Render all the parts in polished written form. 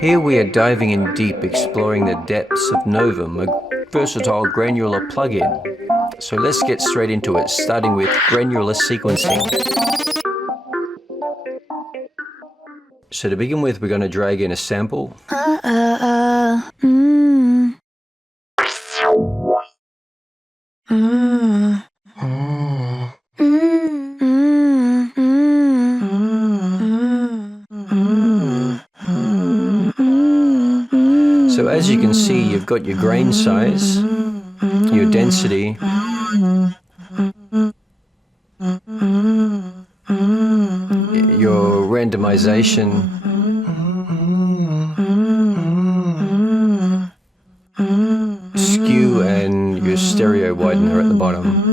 Here we are diving in deep, exploring the depths of Novum, a versatile granular plugin. So let's get straight into it, starting with granular sequencing. So to begin with, we're going to drag in a sample. So as you can see, you've got your grain size, your density, your randomization, skew, and your stereo widener at the bottom.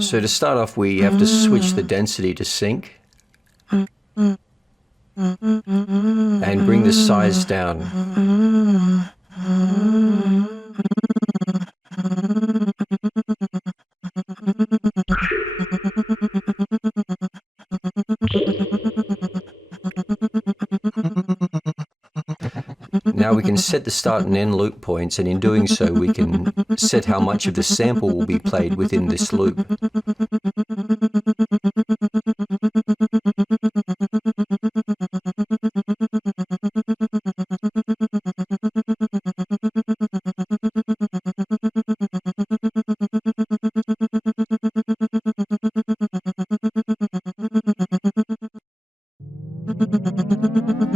So to start off, we have to switch the density to sync and bring the size down. Now we can set the start and end loop points, and in doing so we can set how much of the sample will be played within this loop.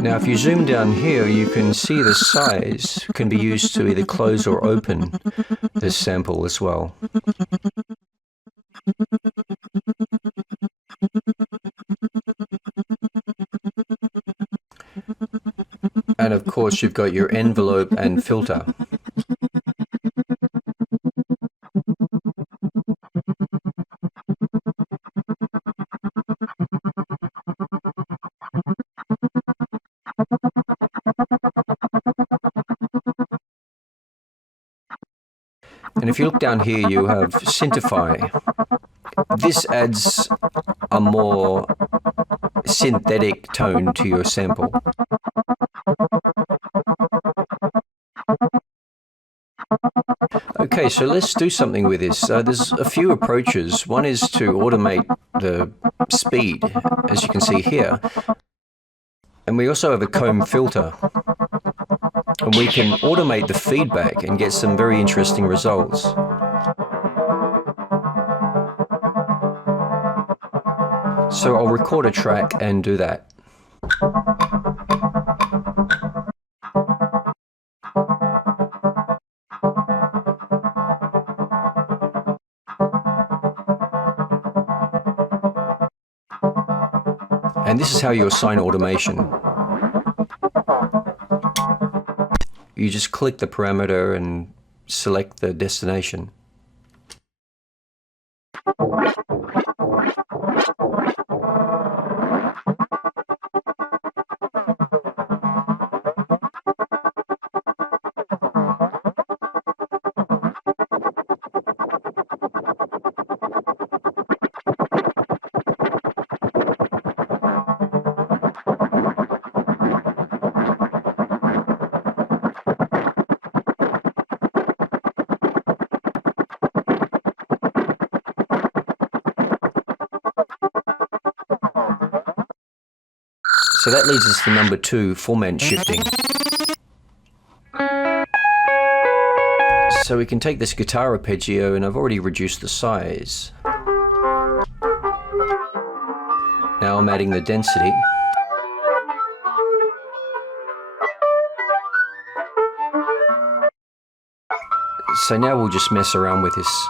Now if you zoom down here, you can see the size can be used to either close or open this sample as well. And of course you've got your envelope and filter. And if you look down here, you have Synthify. This adds a more synthetic tone to your sample. Okay, so let's do something with this. There's a few approaches. One is to automate the speed, as you can see here. And we also have a comb filter. And we can automate the feedback and get some very interesting results. So I'll record a track and do that. And this is how you assign automation. You just click the parameter and select the destination. So that leads us to number 2, Fomant Shifting. So we can take this guitar arpeggio, and I've already reduced the size. Now I'm adding the density. So now we'll just mess around with this.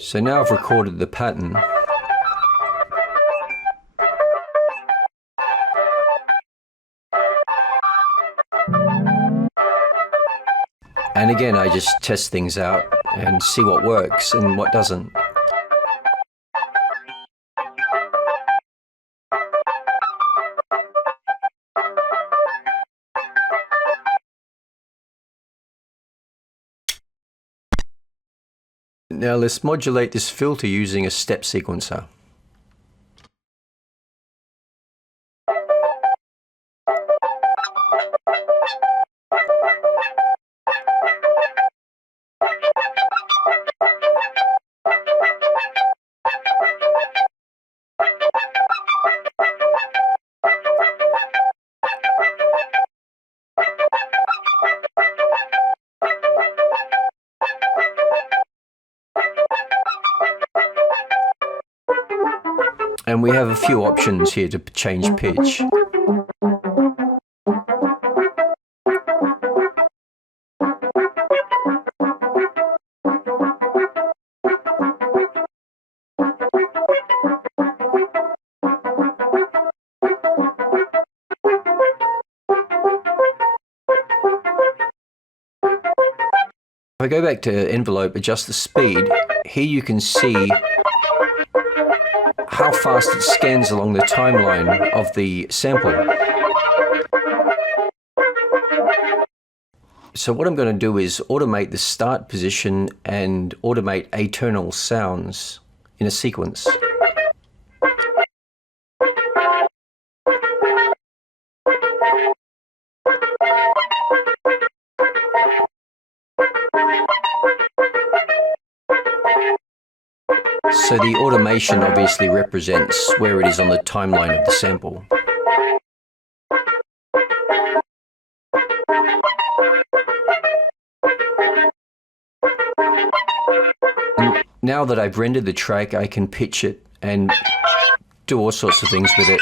So now I've recorded the pattern. And again, I just test things out and see what works and what doesn't. Now let's modulate this filter using a step sequencer. And we have a few options here to change pitch. If I go back to envelope, adjust the speed, here you can see how fast it scans along the timeline of the sample. So what I'm going to do is automate the start position and automate atonal sounds in a sequence. So the automation obviously represents where it is on the timeline of the sample. And now that I've rendered the track, I can pitch it and do all sorts of things with it.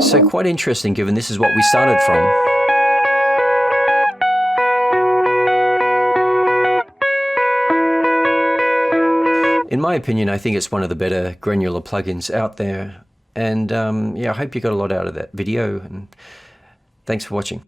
So quite interesting, given this is what we started from. In my opinion, I think it's one of the better granular plugins out there. And yeah, I hope you got a lot out of that video, and thanks for watching.